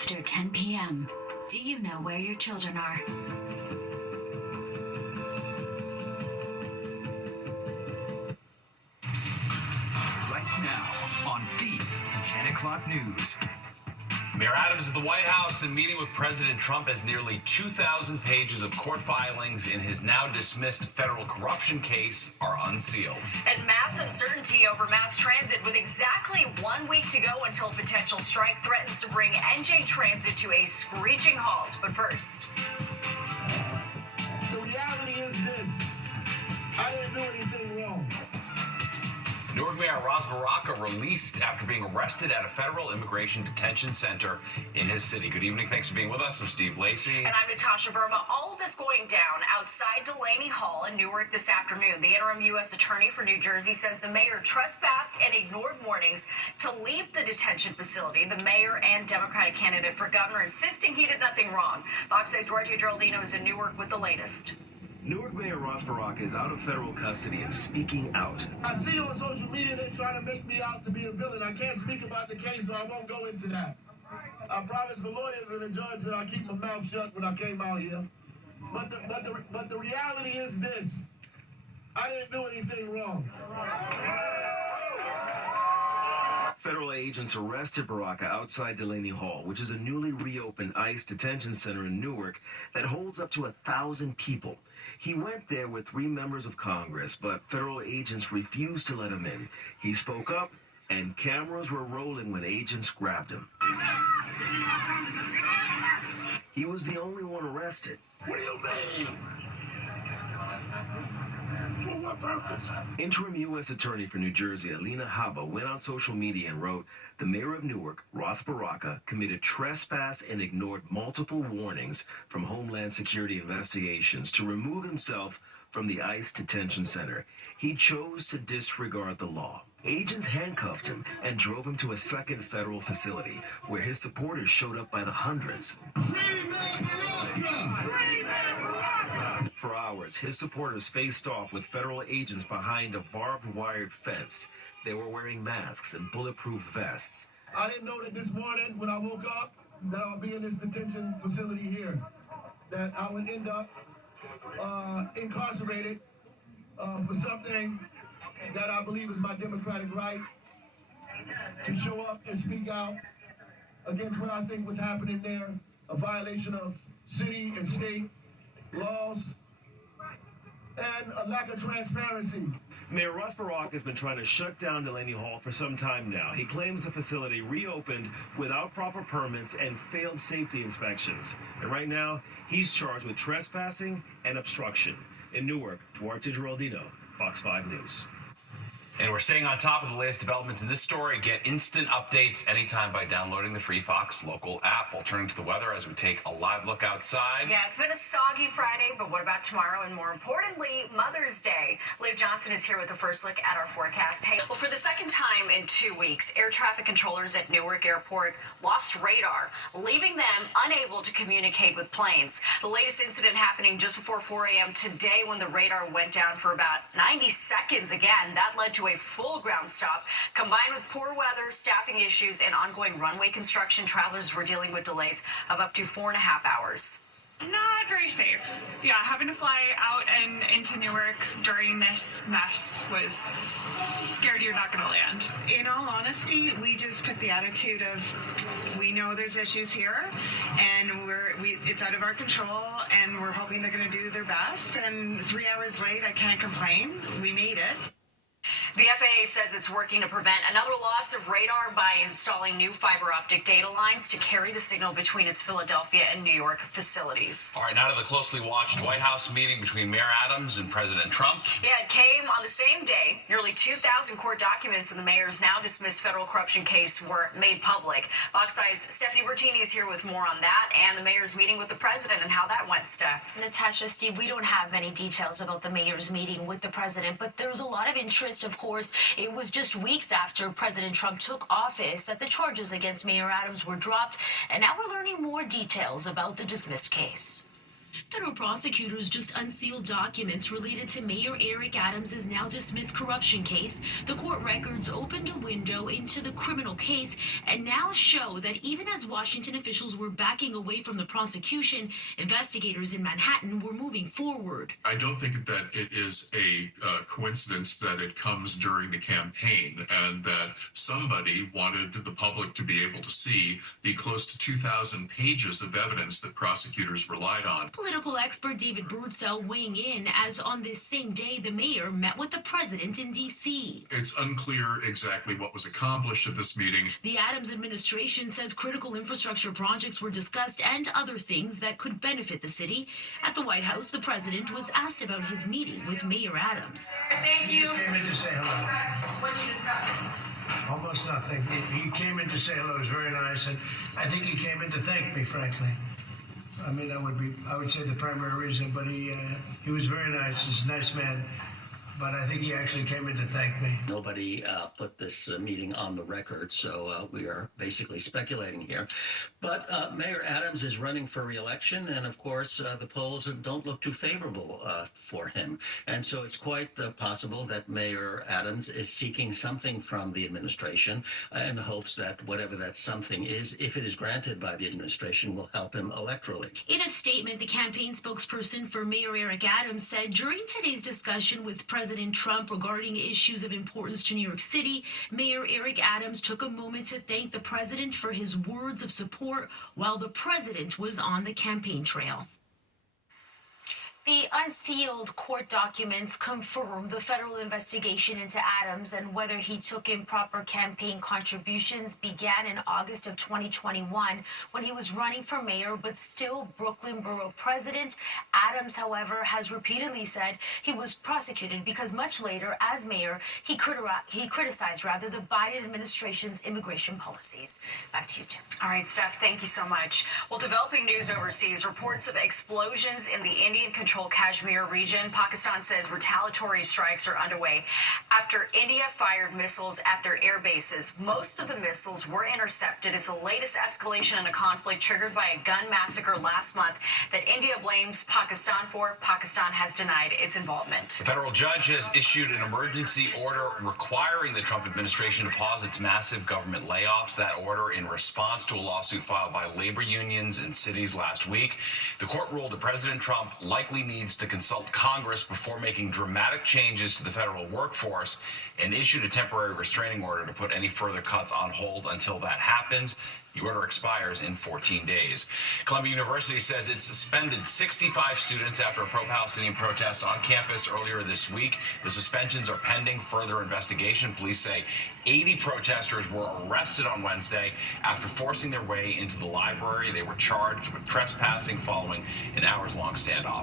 after 10 p.m. Do you know where your children are? Right now on the 10 o'clock news. Mayor Adams at the White House and meeting with President Trump as nearly 2,000 pages of court filings in his now dismissed federal corruption case are unsealed. And mass uncertainty over mass transit with exactly 1 week to go until a potential strike threatens to bring NJ Transit to a screeching halt. But first, the reality is this: I didn't do anything wrong. Newark Mayor Ras Baraka released after being arrested at a federal immigration detention center in his city. Good evening. Thanks for being with us. I'm Steve Lacey. And I'm Natasha Verma. All of this going down outside Delaney Hall in Newark this afternoon. The interim U.S. Attorney for New Jersey says the mayor trespassed and ignored warnings to leave the detention facility. The mayor and Democratic candidate for governor insisting he did nothing wrong. Fox 6's Duarte Geraldino is in Newark with the latest. Newark Mayor Ras Baraka is out of federal custody and speaking out. I see on social media they're trying to make me out to be a villain. I can't speak about the case, but I won't go into that. I promise the lawyers and the judge that I'll keep my mouth shut when I came out here. But the reality is this: I didn't do anything wrong. Federal agents arrested Baraka outside Delaney Hall, which is a newly reopened ICE detention center in Newark that holds up to 1,000 people. He went there with 3 members of Congress, but federal agents refused to let him in. He spoke up, and cameras were rolling when agents grabbed him. He was the only one arrested. What do you mean? For what purpose? Interim U.S. Attorney for New Jersey, Alina Habba, went on social media and wrote, "The mayor of Newark, Ras Baraka, committed trespass and ignored multiple warnings from Homeland Security investigations to remove himself from the ICE detention center. He chose to disregard the law. Agents handcuffed him and drove him to a second federal facility where his supporters showed up by the hundreds. For hours, his supporters faced off with federal agents behind a barbed wired fence. They were wearing masks and bulletproof vests. I didn't know that this morning when I woke up that I'll be in this detention facility here, that I would end up incarcerated for something that I believe is my democratic right to show up and speak out against what I think was happening there, a violation of city and state laws, and a lack of transparency. Mayor Ras Baraka has been trying to shut down Delaney Hall for some time now. He claims the facility reopened without proper permits and failed safety inspections. And right now, he's charged with trespassing and obstruction. In Newark, Duarte Geraldino, Fox 5 News. And we're staying on top of the latest developments in this story. Get instant updates anytime by downloading the free Fox local app. We'll turn to the weather as we take a live look outside. Yeah, it's been a soggy Friday, but what about tomorrow? And more importantly, Mother's Day. Liv Johnson is here with the first look at our forecast. Hey, well, for the second time in 2 weeks, air traffic controllers at Newark Airport lost radar, leaving them unable to communicate with planes. The latest incident happening just before 4 a.m. today when the radar went down for about 90 seconds again. That led to a full ground stop. Combined with poor weather, staffing issues, and ongoing runway construction, travelers were dealing with delays of up to 4.5 hours. Not very safe. Yeah, having to fly out and into Newark during this mess was scared you're not going to land. In all honesty, we just took the attitude of, we know there's issues here, and it's out of our control, and we're hoping they're going to do their best. And 3 hours late, I can't complain. We made it. The FAA says it's working to prevent another loss of radar by installing new fiber optic data lines to carry the signal between its Philadelphia and New York facilities. All right, now to the closely watched White House meeting between Mayor Adams and President Trump. Yeah, it came on the same day. Nearly 2,000 court documents in the mayor's now dismissed federal corruption case were made public. Fox 5's Stephanie Bertini is here with more on that and the mayor's meeting with the president and how that went, Steph. Natasha, Steve, we don't have many details about the mayor's meeting with the president, but there was a lot of interest, of course. It was just weeks after President Trump took office that the charges against Mayor Adams were dropped, and now we're learning more details about the dismissed case. Federal prosecutors just unsealed documents related to Mayor Eric Adams' now dismissed corruption case. The court records opened a window into the criminal case and now show that even as Washington officials were backing away from the prosecution, investigators in Manhattan were moving forward. I don't think that it is a coincidence that it comes during the campaign and that somebody wanted the public to be able to see the close to 2,000 pages of evidence that prosecutors relied on. Political expert David Brutzel weighing in as on this same day the mayor met with the president in D.C. It's unclear exactly what was accomplished at this meeting. The Adams administration says critical infrastructure projects were discussed and other things that could benefit the city. At the White House, the president was asked about his meeting with Mayor Adams. Thank you. He just came in to say hello. What did you discuss? Almost nothing. He came in to say hello. It was very nice, and I think he came in to thank me, frankly. I mean, I would say the primary reason, but he was very nice. He's a nice man. But I think he actually came in to thank me. Nobody put this meeting on the record, so we are basically speculating here. But Mayor Adams is running for re-election, and of course, the polls don't look too favorable for him. And so it's quite possible that Mayor Adams is seeking something from the administration in the hopes that whatever that something is, if it is granted by the administration, will help him electorally. In a statement, the campaign spokesperson for Mayor Eric Adams said during today's discussion with President Trump regarding issues of importance to New York City, Mayor Eric Adams took a moment to thank the president for his words of support while the president was on the campaign trail. The unsealed court documents confirm the federal investigation into Adams and whether he took improper campaign contributions began in August of 2021 when he was running for mayor but still Brooklyn Borough president. Adams, however, has repeatedly said he was prosecuted because much later, as mayor, he criticized the Biden administration's immigration policies. Back to you, Tim. All right, Steph, thank you so much. Well, developing news overseas, reports of explosions in the Indian-controlled Kashmir region. Pakistan says retaliatory strikes are underway after India fired missiles at their air bases. Most of the missiles were intercepted. It's the latest escalation in a conflict triggered by a gun massacre last month that India blames Pakistan for. Pakistan has denied its involvement. A federal judge has issued an emergency order requiring the Trump administration to pause its massive government layoffs. That order in response to a lawsuit filed by labor unions in cities last week. The court ruled that President Trump likely needs to consult Congress before making dramatic changes to the federal workforce and issued a temporary restraining order to put any further cuts on hold until that happens. The order expires in 14 days. Columbia University says it suspended 65 students after a pro-Palestinian protest on campus earlier this week. The suspensions are pending further investigation. Police say 80 protesters were arrested on Wednesday after forcing their way into the library. They were charged with trespassing following an hours-long standoff.